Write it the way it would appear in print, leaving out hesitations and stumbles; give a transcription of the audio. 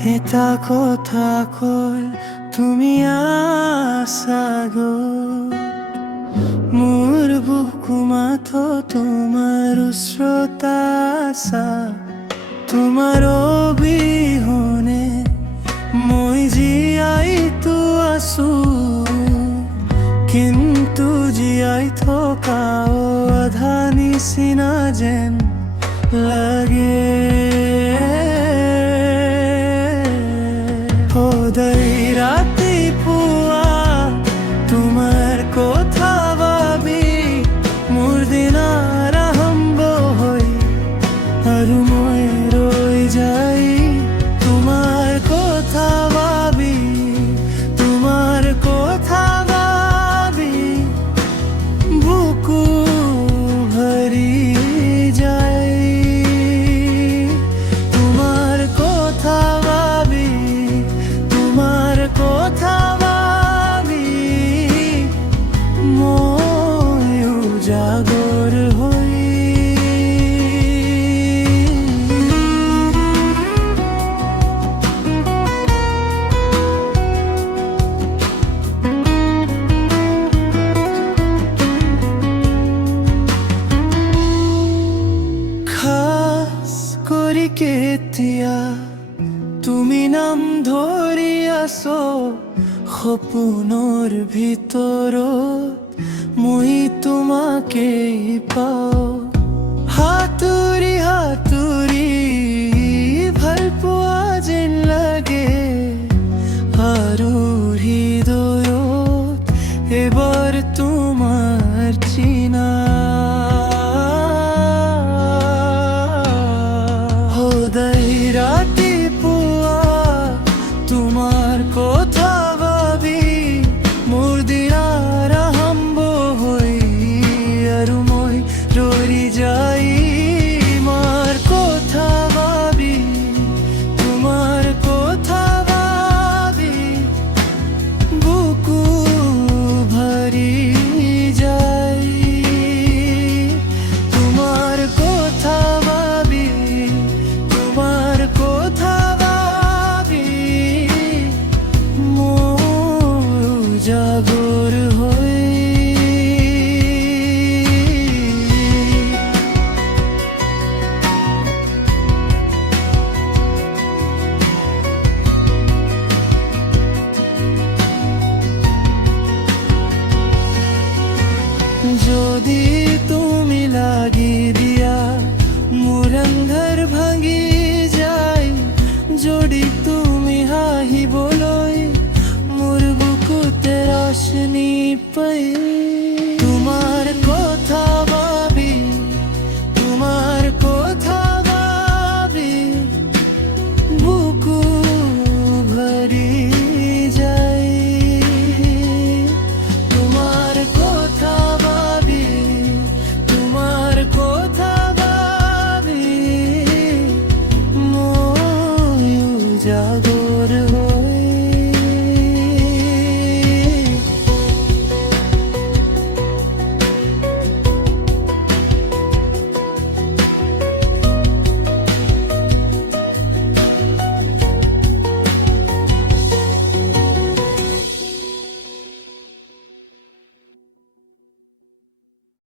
এটা কথা কল তুমি আসাগো মোৰ বুকু মাথো তোমাৰ শ্ৰোতাসা তোমাৰ অবিহনে মই জীয়াইতো আছো কিন্তু জীয়াই থকা আধা নিচিনা যেন লাগে সদায় ৰাতিপুৱা তোমাৰ কথা ভাবি মোৰ দিন আৰম্ভ হয় আৰু মই ৰৈ যাই তোমাৰ কথা ভাবি তোমাৰ কথা ভাবি বুকু ভৰি যায় তোমাৰ কথা ভাবি তোমার কথা ভাবি মই উজাগর হই খাস কৰি কেতিয়া তুমি নাম ধৰি আছো সপোনৰ ভিতৰত মই তোমাকে পাওঁ হাতুৰি হাতুৰি ভাল পোৱা যেন লাগে আৰু হৃদয়ত এবাৰ তোমাৰ চিনা সদায় ৰাতিপুৱা তোমার কথা ভাবি মোৰ দিন আৰম্ভ হয় আৰু মই ৰৈ যাই তোমাৰ কথা ভাবি তোমাৰ কথা ভাবি বুকু ভৰি যায় তোমাৰ কথা ভাবি তোমাৰ কথা জাগর হই যদি তুমি লাগি দিয়া মোৰ অন্ধাৰ ভাঙি যায় যদি তুমি হাঁহিবলৈ মোৰ বুকুতে ৰশ্মি পাই